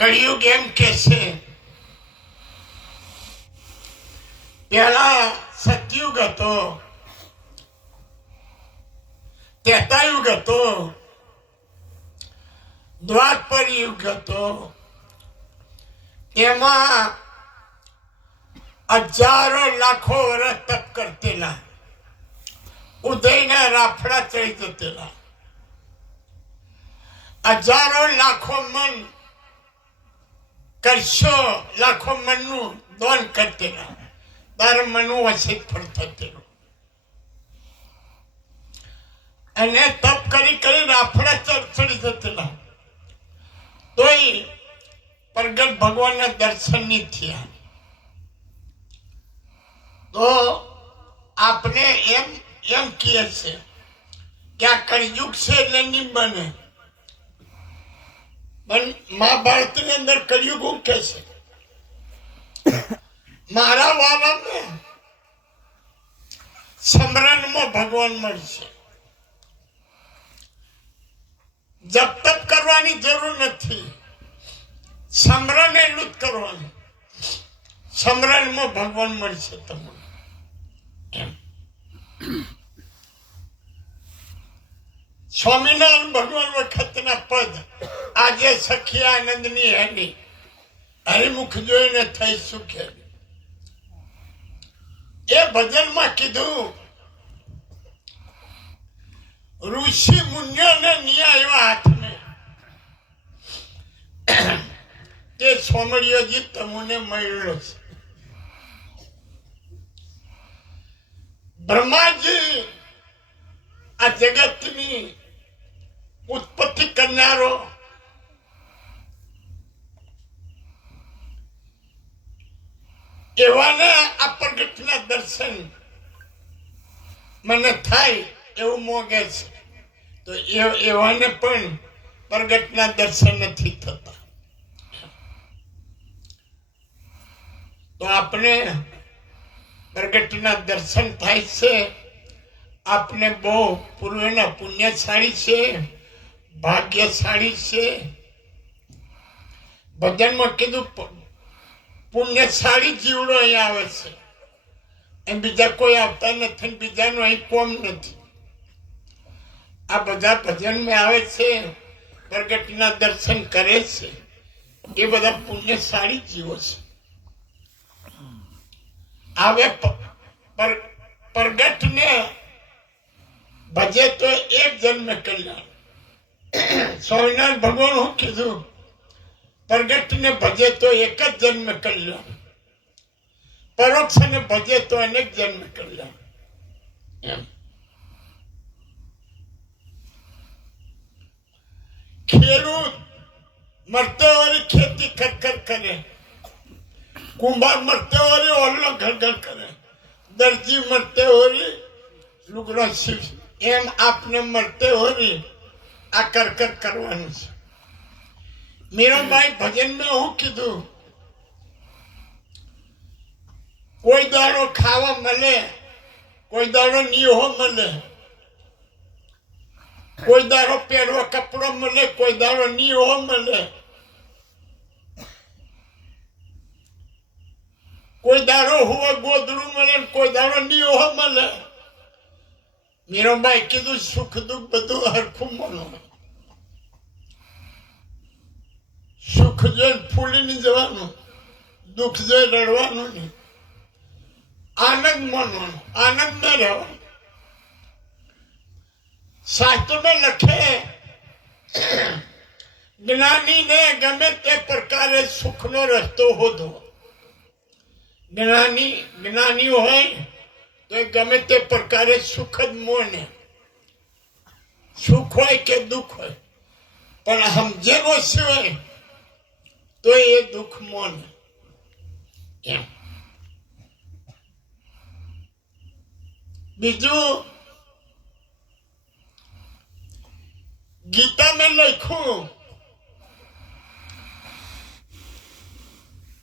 કળિયુગ એમ કે છે પહેલા સતયુગ હતો, ત્રેતાયુગ હતો, દ્વાપર યુગ હતો. એમાં હજારો લાખો વર્ષ તપ કરતેલા, ઉદયના રાફડા ચડી જતેલા, હજારો લાખો મન કરશો, લાખો મનનું દોન કરતેલા, તાર મનનું વસિત ફરતેલું અને તપ કરી કરી રાફડા ચડી જતેલા, તોય પ્રગટ ભગવાનના દર્શન નહીં થયા. તો આપણે એમ કહે છે કે આ કળિયુગ છે એટલે નહીં બને. પણ મહાભારતની અંદર કળિયુગ શું કે છે? મારા વાળાને સમરણમાં ભગવાન મળશે. જપ તપ કરવાની જરૂર નથી, સમરણ એટલું જ કરવાનું. સમરણમાં ભગવાન મળશે તમને. સ્વામિનારાયણ ભગવાન વખતના પદ આજે સખી આનંદની હેડી હરિમુખ જોઈને થઈ સુખે. એ ભજનમાં કીધું ઋષિ મુનિઓને નહીં આવ્યા હાથને તે સોમળીઓજી તમને મળ્યો છે. બ્રહ્માજી આ જગતની ઉત્પત્તિ કરનારો એવાને આ પ્રગટના દર્શન મને થાય એવું મોગે છે. તો એવાને પણ પ્રગટના દર્શન નથી થતા. તો આપણે પ્રગટના દર્શન થાય છે. આપને બહુ પૂર્વના પુણ્યશાળી છે, ભાગ્યશાળી છે. ભજનમાં કીધું પુણ્યશાળી જીવડો અહીં આવે છે, એમ બીજા કોઈ આવતા નથી, બીજાનું અહીં કોમ નથી. આ બધા ભજનમાં આવે છે, પ્રગટના દર્શન કરે છે, એ બધા પુણ્યશાળી જીવો છે. આવે પ્રગટને ભજે તો એક જન્મ કલ્યાણ. સ્વામિનારાયણ ભગવાન શું કીધું? પ્રગટને ભજે તો એક જ જન્મ કલ્યાણ, પરોક્ષને ભજે તો અનેક જન્મ કલ્યાણ. એમ ખેડૂત મરતે વાળી ખેતી ખરખર કરે, કુંભાર મરતે વાળી ઓરલો ઘર કરે, દરજી મરતે હોરી લુગડો શીખ. એમ આપને મરતે હોરી આ કરકર કરવાનું છે. મીરાબાઈ ભજનમાં શું કીધું? કોઈ દાડો ખાવા મળે, કોઈ દાડો નીહો મળે, કોઈ દાડો પહેરવા કપડો મળે, કોઈ દાડો નીહો મળે, કોઈ દાડો હુવા ગોદડું મળે, કોઈ દાડો નીહો મળે. મીરાબાઈ કીધું સુખ દુઃખ બધું હરખું મળો. સુખ જોઈને ફૂલી નહીં જવાનું, દુઃખ જોઈ રડવાનું નહીં. આનંદ માનવાનો, આનંદ ન રહેવાનો. શાસ્ત્રમાં લખે જ્ઞાનીને ગમે તે પ્રકારે સુખનો રસ્તો હોધો. જ્ઞાની હોય તો એ ગમે તે પ્રકારે સુખ જ મોને. સુખ હોય કે દુઃખ હોય, પણ સમજેલો સિવાય તો એ દુઃખ મોને. એમ બીજું ગીતા મેં લખ્યું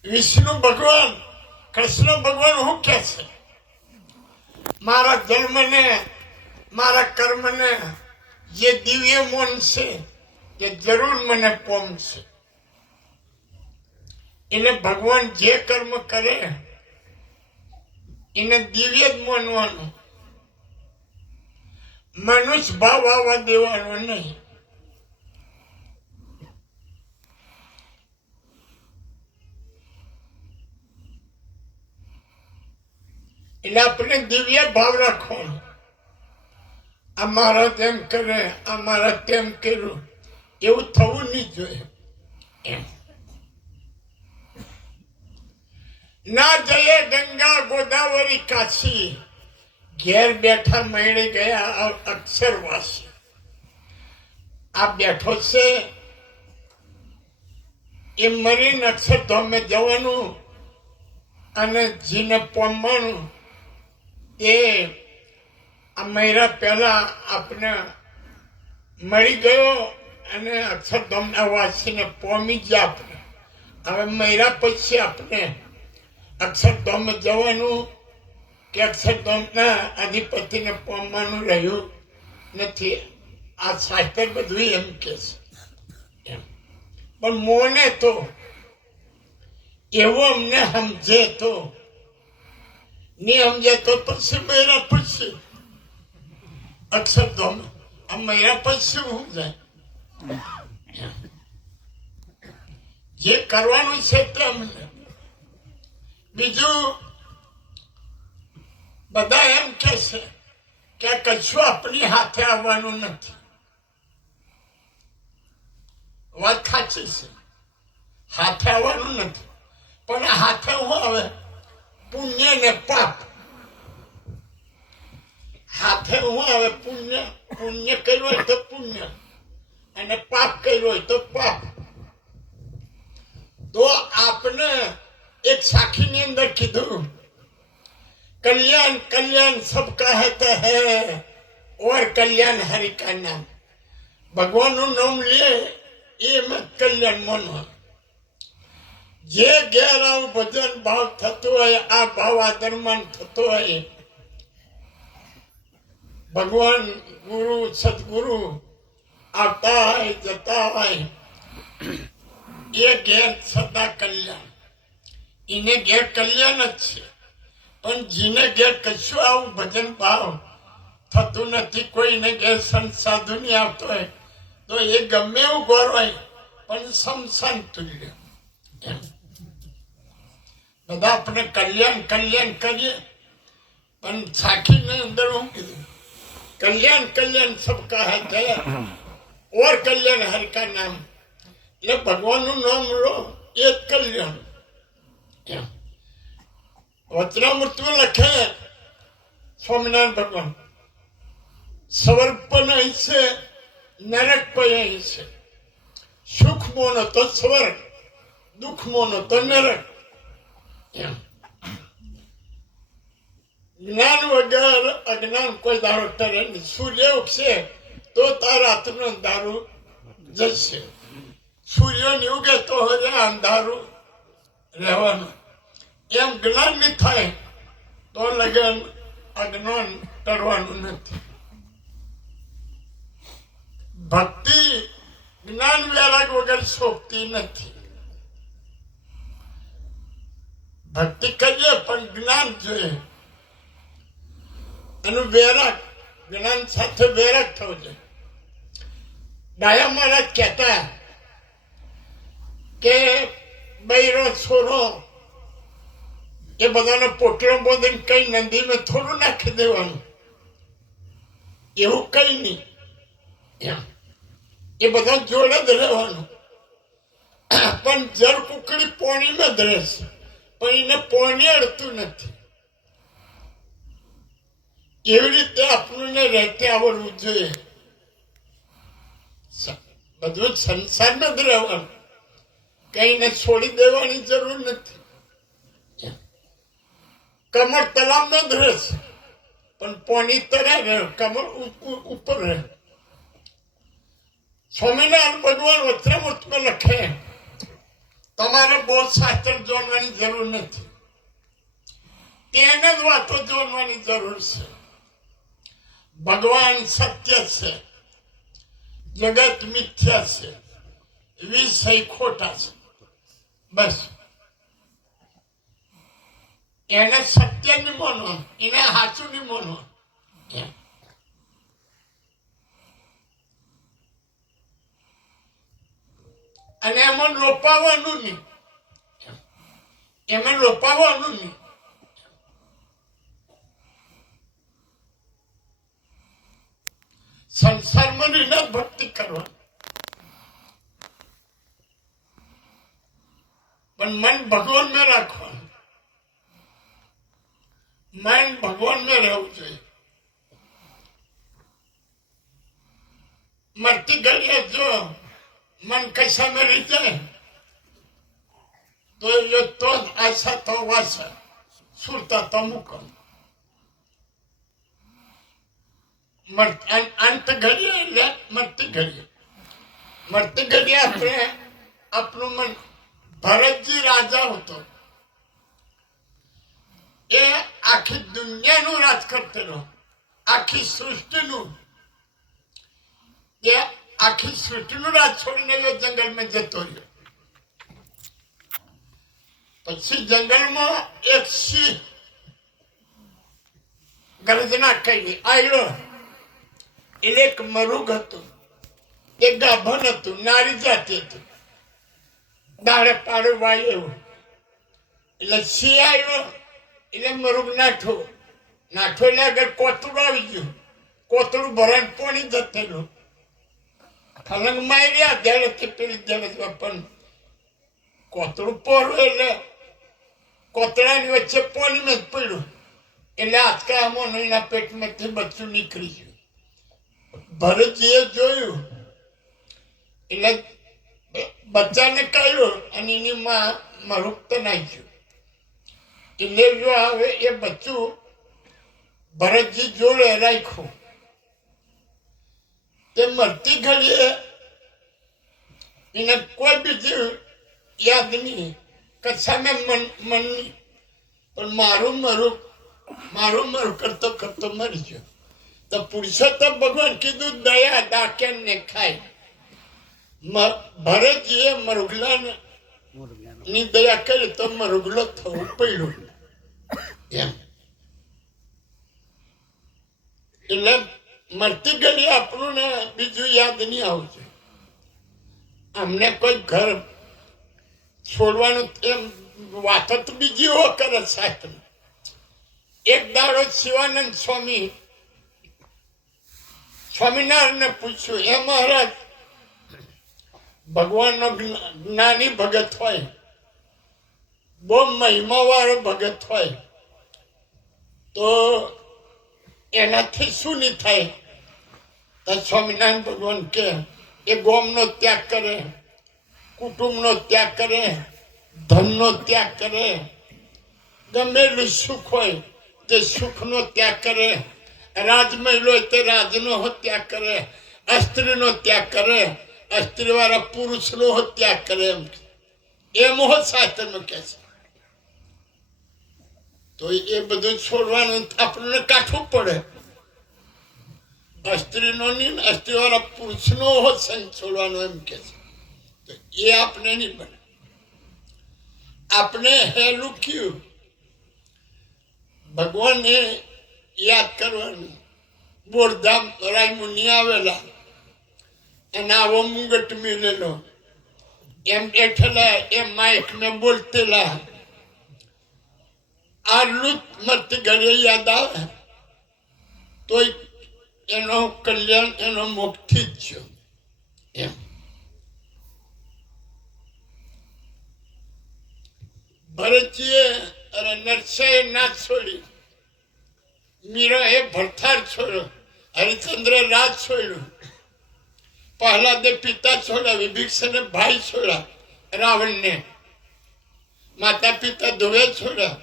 વિષ્ણુ ભગવાન કૃષ્ણ ભગવાન શું કે છે? મારા જન્મને મારા કર્મને જે દિવ્ય મન છે એ જરૂર મને પોમશે. એને ભગવાન જે કર્મ કરે એને દિવ્ય જ માનવાનું, મનુષ્ય ભાવ આવવા દેવાનો નહીં. એટલે આપણે દિવ્ય ભાવ રાખવાનો. આ મારા તેમ કરે, આ મારા તેમ કર્યું, એવું થવું નહીં જોઈએ. એમ ના જઈએ ગંગા ગોદાવરી કાશી, ઘેર બેઠા મળી ગયા અક્ષરવાસી. આ બેઠો છે એ મરીને અક્ષરધામે જવાનું અને જીને પામવાનું. એ આ મહિના પહેલા આપણે મળી ગયો અને અક્ષરધામના વાસીને પામી ગયા આપણે. હવે મહિના પછી આપણે અક્ષરધામ જવાનું કે અક્ષરધામના અધિપતિને પામવાનું રહ્યું નથી. આ શાસ્ત્ર બધું એમ કે છે. પણ મોને તો એવું અમને સમજે તો, નહીં સમજે તો પછી મહિના પછી અક્ષરધામ. આ મહિના પછી હું જાય જે કરવાનું છે તે અમને. બીજું બધા એમ કે છે કે કશું આપણી હાથે આવવાનું નથી. વાત સાચી છે, હાથે આવવાનું નથી. પણ હાથે શું આવે? પુણ્ય ને પાપ. હાથે શું આવે? પુણ્ય. પુણ્ય કર્યું હોય તો પુણ્ય, અને પાપ કર્યું હોય તો પાપ. તો આપણે એક સાખીની અંદર કીધું, कल्याण कल्याण सबका है है और कल्याण हरि का नाम. भगवान નું નામ લે એમાં કલ્યાણ માનવા. જે ઘેર આવું ભજન ભાવ થતો હોય, આ ભાવ આદરમાન થતો હોય, ભગવાન ગુરુ સદગુરુ આવતા હોય જતા હોય, એ ઘેર સદા કલ્યાણ. એને ઘેર કલ્યાણ જ છે. પણ જીને ઘેર કશું આવું ભજન ભાવ થતું નથી, કોઈને ઘેર સંત સાધુ નહીં આવતો હોય તો એ ગમે એવું ઘર હોય પણ સમસાન તુલ્ય. બધા આપણે કલ્યાણ કલ્યાણ કરીએ, પણ સાખીને અંદર હું કીધું, કલ્યાણ કલ્યાણ સબકા હે ઓર કલ્યાણ હરિ કા નામ. એટલે ભગવાનનું નામ લો એ જ કલ્યાણ. વચનામૃતમાં લખે સ્વામિનારાયણ ભગવાન, સ્વર્ગ અહીં છે, નરક પણ અહીં છે. સુખ મોનો તો સ્વર્ગ, દુઃખ મોનો તો નરક. જ્ઞાન વગર અજ્ઞાન કોઈ દારો ટરે નહીં. સૂર્ય ઉગશે તો તારા હાથનો અંધારું જશે. સૂર્ય ની ઉગે તો હવે અંધારું રહેવાનું. એમ જ્ઞાન નહીં થાય તો લગન અજ્ઞાન કરવાનું નથી. ભક્તિ જ્ઞાન વૈરાગ વગર શોભતી નથી. ભક્તિ કરીએ પણ જ્ઞાન જોઈએ, એનું વૈરાગ, જ્ઞાન સાથે વૈરાગ થવો જોઈએ. ડાયા મહારાજ કહેતા કે બૈરો છોરો એ બધાને પોટલો બોધીને કઈ નદીમાં થોડું નાખી દેવાનું, એવું કઈ નહીં. એ બધા જોડે જ રહેવાનું. પણ જળ કુકડી પાણીમાં જ રહેશે, પણ એને પાણી અડતું નથી. એવી રીતે આપણને રહેતે આવડવું જોઈએ. બધું સંસારમાં જ રહેવાનું, કઈને છોડી દેવાની જરૂર નથી. કમર તલાવમાં જ રહેશે પણ પાણી તરે રહે, કમર ઉપર રહે. સ્વામિનારાયણ ભગવાન વચનામૃતમાં લખે, તમારે બહુ શાસ્ત્ર જોડવાની જરૂર નથી, તેને જ વાતો જોડવાની જરૂર છે. ભગવાન સત્ય છે, જગત મિથ્યા છે, વિષય ખોટા છે. બસ એને સત્ય નહીં માનો, એને સાચું નહીં માનો. અને એમાં રોપાવાનું નહીં, એમાં રોપાવાનું નહીં. સંસારમાં રહીને ભક્તિ કરવાની, પણ મન ભગવાન में રાખવાનું, મન ભગવાન में રહેવું જોઈએ. મરતી ઘડીએ જો મન કશામાં રહી જાય તો એ તો આશા તો વાસા સુરતા તો મુકમ. અંત ઘડીએ એટલે મરતી ઘડીએ, મરતી ઘડીએ આપણે આપણું મન. ભરતજી રાજા હતો, એ આખી દુનિયાનું રાજ કરતો, આખી સૃષ્ટિનું. એ આખી સૃષ્ટિનું રાજ છોડીને એ જંગલમાં જતો રહ્યો. પછી જંગલમાં એક સિંહ ગર્જના કરી આવ્યો. એટલે એક મરુગ હતું, એક ગાભણ હતું, નારી જાતિ હતું, દાડે પાડે વાય એવું. એટલે સિંહ આવ્યો, એટલે મરુગ નાઠો એટલે આગળ કોતરું આવી ગયું. કોતરું ભરાઈને પોણી જતેલું. ફલંગ માર્યા ધેડેથી પેલી ધેડે, પણ કોતરું પોરું એટલે કોતરાની વચ્ચે પોણીમાં જ પડ્યું. એટલે આજકાલમાં એના પેટમાંથી બચ્ચું નીકળી ગયું. ભરતજીએ જોયું એટલે બચ્ચાને કાઢ્યો અને એની માં મરુક નાખ્યું. એટલે જો હવે એ બચ્ચું ભરતજી જોડે રાખ્યું. તે મરતી ઘડીએ એને કોઈ બીજું યાદ નહીં, કચ્છામે મનની, પણ મારું મરું કરતો કરતો મરી ગયો. તો પુરુષોત્તમ ભગવાન કીધું દયા દાકે ને ખાય. ભરતજીએ મરુગલા ની દયા કરી તો મરુગલો થવું પડ્યું. એમ એટલે મરતી ઘડી આપણું ને બીજું યાદ નહીં આવશે. અમને કોઈ ઘર છોડવાનું એમ વાતો તો બીજી હો કરે સાહેબ. એક દાડો શિવાનંદ સ્વામિનારાયણને પૂછ્યું, એ મહારાજ ભગવાનનો જ્ઞાની ભગત હોય, બહુ મહિમાવાળો ભગત હોય, તો એનાથી શું નહીં થાય? તો સ્વામિનારાયણ ભગવાન કે એ ગોમનો ત્યાગ કરે, કુટુંબનો ત્યાગ કરે, ધનનો ત્યાગ કરે, ગમે એટલું સુખ હોય તે સુખનો ત્યાગ કરે, રાજમહેલ હોય તે રાજનો ત્યાગ કરે, સ્ત્રીનો ત્યાગ કરે, સ્ત્રીવાળા પુરુષનો ત્યાગ કરે. એમ હો શાસ્ત્રમાં કહે છે. તો એ બધું છોડવાનું આપણને કાઠું પડે. સ્ત્રીનો નહીં, સ્ત્રીવાળા પુરુષનો સંગ છોડવાનો એમ કે છે. તો એ આપણે નહીં બને. આપણે હેલું કયું ભગવાનને યાદ કરવાનું. બોરધામ રાય મુનિ આવેલા, અને આવો મુંગટ મિલેલો, એમ બેઠેલા, એમ માઇક ને બોલતેલા. આટલું મરતી ઘરે યાદ આવે તો એનો કલ્યાણ એનો મોક્ષથી જ છે. એમ ભરતજીએ અરે નરસાએ ના છોડી, મીરા એ ભરથાર છોડ્યો, હરિચંદ્રે રાજ છોડ્યું, પ્રહલાદે પિતા છોડ્યા, વિભીષણે ભાઈ છોડ્યા, રાવણને માતા પિતા ધોવે છોડ્યા,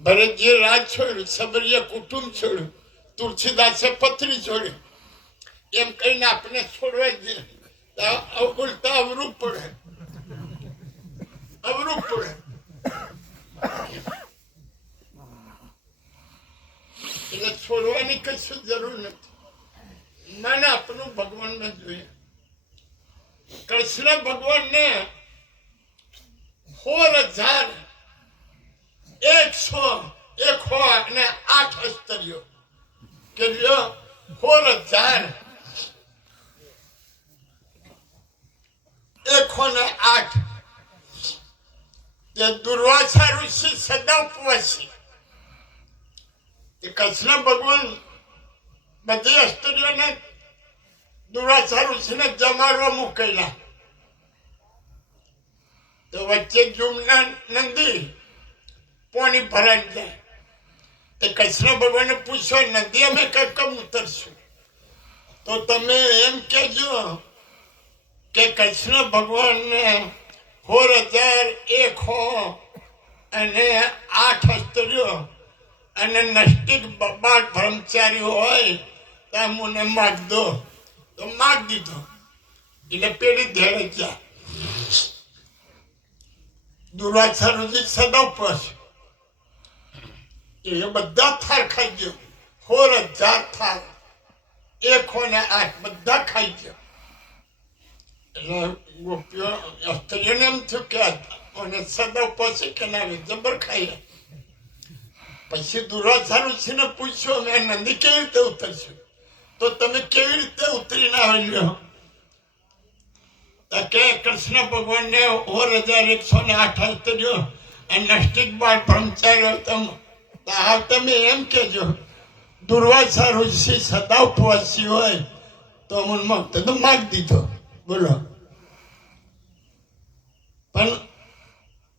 ભરતજીએ રાજ છોડ્યું, સબરીએ કુટુંબ છોડ્યું, તુલસીદાસે પત્રી છોડ્યું. એમ કહીને આપણે છોડવા જઈએ બોલતા અવરું પડે. એટલે છોડવાની કશું જરૂર નથી. મન આપણું ભગવાનને જોઈએ. કૃષ્ણ ભગવાનને 16,000 108 અસ્તરીઓ કેટલો 4,108 તે દુર્વાસા ઋષિ સદા ઉપવાસી એ કૃષ્ણ ભગવાન બધી અસ્તરીઓને દુર્વાસા ઋષિને જમાડવા મોકલ્યા તો વચ્ચે જુમના નદી પાણી ભરાઈ જાય તે કૃષ્ણ ભગવાનને પૂછો નદી અમે કમ ઉતરશું તો તમે એમ કહેજો કે કૃષ્ણ ભગવાનને 4,108 અને 8 અસ્તરીઓ અને નષ્ટિક 12 બ્રહ્મચારી હોય તો મને માગ દો તો માગ દીધો એટલે પેઢી ધેડે ગયા દુર્વાસા ઋષિ સદા ઉપવાસ એ બધા થાળ ખાઈ ગયો 4,000 થાળ 108 બધા ખાઈ ગયો એટલે ગોપીઓ સ્ત્રીઓને એમ થયું કે અને સદા ઉપવાસ કે ના જબર ખાઈ પછી દુર્વાસા ઋષિને પૂછ્યું મેં નંદી કેવી રીતે ઉતરશું તો તમે કેવી રીતે ઉતરીને આવ્યો કે કૃષ્ણ ભગવાનને 4,108 અસ્તરીઓ અને નષ્ટિક 12 બ્રહ્મચારીઓ તમે એમ કેજો દુર્વાસા ઋષિ સદા ઉપવાસી હોય તો મને માગતો તો માગ દીધો બોલો પણ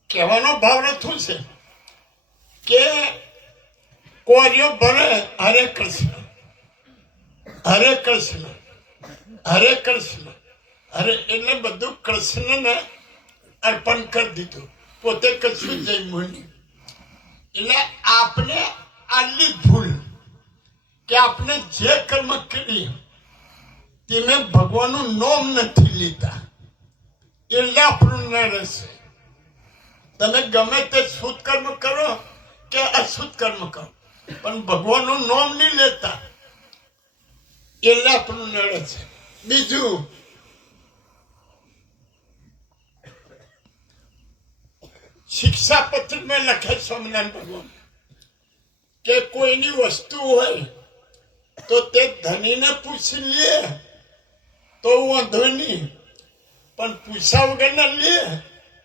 કહેવાનો ભાવ શું છે કે કોર્યો ભરે હરે કૃષ્ણ હરે કૃષ્ણ હરે કૃષ્ણ અરે એટલે બધું કૃષ્ણને અર્પણ કરી દીધું પોતે કશું જઈમું નહીં એટલે આપણે આટલી ભૂલ કે આપણે જે કર્મ કરીએ તેને ભગવાનનું નામ નથી લેતા એટલે આપણું ન રહેશે તમે ગમે તે શુદ્ધ કર્મ કરો કે અશુદ્ધ કર્મ કરો પણ ભગવાનનું નામ નહીં લેતા એટલે આપણું ન રહેશે બીજું શિક્ષાપત્ર में લખે સ્વામિનારાયણ ભગવાન કે કોઈની વસ્તુ હોય તો તે ધનીને પૂછી લે તો વાંધો નહીં પણ પૂછા વગર ના લે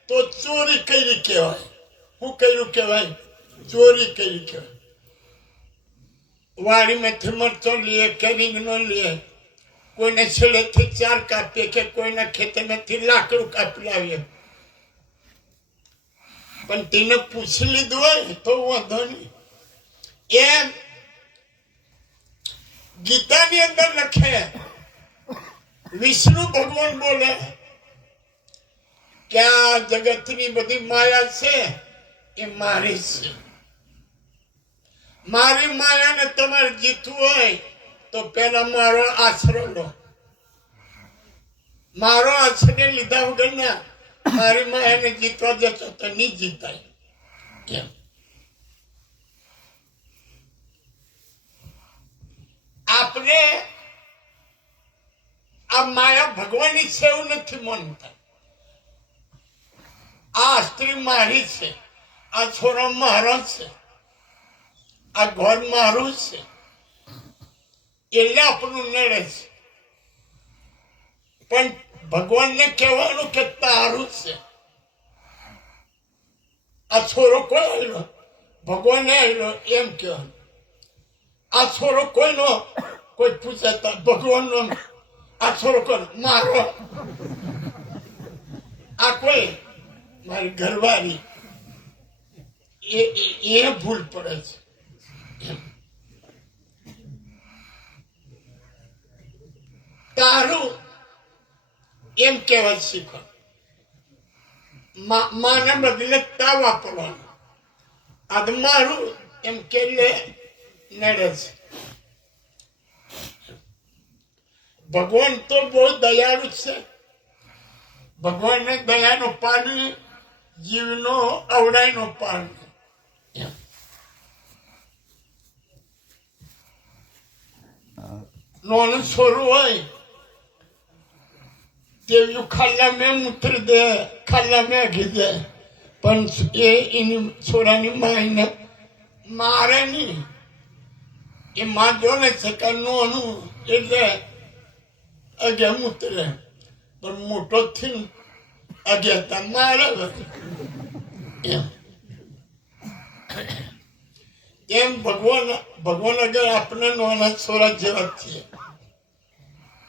તો ચોરી કરી કહેવાય શું કર્યું કહેવાય ચોરી કરી કહેવાય વાડીમાંથી મરચો લે કે રીંગણો લે કોઈને છેડેથી 4 કાપીએ કે કોઈના ખેતરમાંથી લાકડું કાપી લાવીએ પણ તેને પૂછી લીધું હોય તો વાંધો નહીં એમ ગીતાની અંદર લખે વિષ્ણુ ભગવાન બોલે કે આ જગતની બધી માયા છે એ મારી છે મારી માયાને તમારે જીતવું હોય તો પેલા મારો આશરો લો મારો આશરે લીધા વગર ના મારી માયાને જીતવા જશો તો નહીં જીતાય કેમ આપણે આ માયા ભગવાનની છે એવું નથી માનતા આ સ્ત્રી મારી છે આ છોરો મારો છે આ ઘર મારું છે એટલે આપણું નડે છે પણ ભગવાનને કહેવાનું કે તારું છે આ છોરો કોઈ આવ્યો ભગવાને આવ્યો એમ કહેવાનું આ છોરો કોઈનો કોઈ પૂછે ભગવાનનો આ છોરો કોઈ મારો આ કોઈ મારી ઘરવાળી એ ભૂલ પડે છે તારું એમ કહેવા શીખો માને બદલે તા વાપરવાનું આ મારું એમ કે નડે છે ભગવાન તો બહુ દયાળુ છે ભગવાનને દયાનો પાણી જીવનો અવડાયનો પાણી નાનું છોરું હોય તેવું ખાલા મેં મૂતરી દે ખાલા મેં ઘી દે પણ એની છોરાની માઈને મારે નહીં. એ માં જો ને સેકન્ડનું એટલે અગે મૂતરે, પણ મોટો થી અગેતા મારે એમ ભગવાન અગર આપણે નાના છોરા જેવા છીએ.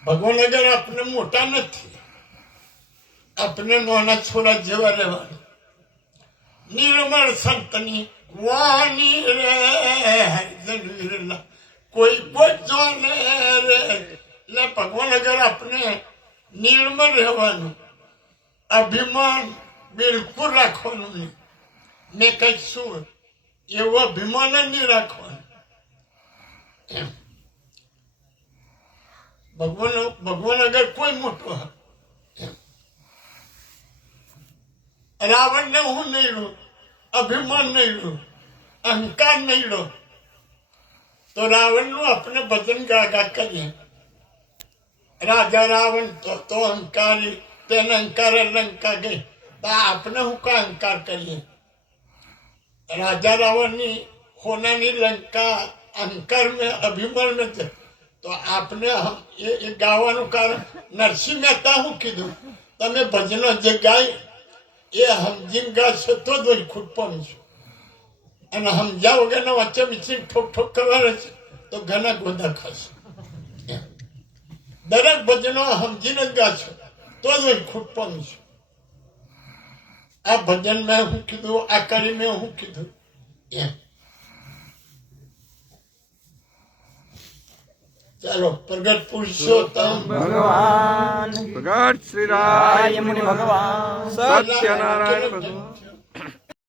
ભગવાન અગર આપણે મોટા નથી, આપણે નાના છોરા જેવા રહેવાનું. નિર્મળ સંતની વાણી રે હરિજન કોઈ જાને રે. એટલે ભગવાન અગર આપણે નિર્મળ રહેવાનું, અભિમાન બિલકુલ રાખવાનું નહીં. મેં કઈક શું એવું અભિમાન જ નહીં રાખવાનું. ભગવાન અગર કોઈ મોટો રાવણ ને હું નહીં લઉં, અભિમાન નહીં લઉં, અહંકાર નહીં લઉં, તો રાવણ નું આપણે ભજન ગાગા કરીએ. રાજા રાવણ તો અહંકારી, તેને અહંકાર લંકા ગઈ, તો આપણે હું કા અહંકાર કરીએ. રાજા રાવણ ની હોનાની લંકા અહંકાર में અભિમાન में છે. તો આપણે એ ગાવાનું કારણ નરસિંહ મહેતા શું કીધું, તમે ભજનો જે ગાય એ સમજીને ગાશો તો જ ખુદ પામશો. અને સમજ્યા વગરના વચ્ચે મિશ્રી ઠોક ઠોક કરવાના છે તો ઘણા ગોદા ખાશે. દરેક ભજનો સમજીને જ ગાશો તો જ ખુદ પામશો. આ ભજન મેં શું કીધું, આ કરી મેં શું કીધું એમ. ચાલો પ્રગટ પુરુષોત્તમ ભગવાન પ્રગટ શ્રી રામ મુનિ ભગવાન સત્યનારાયણ ભગવાન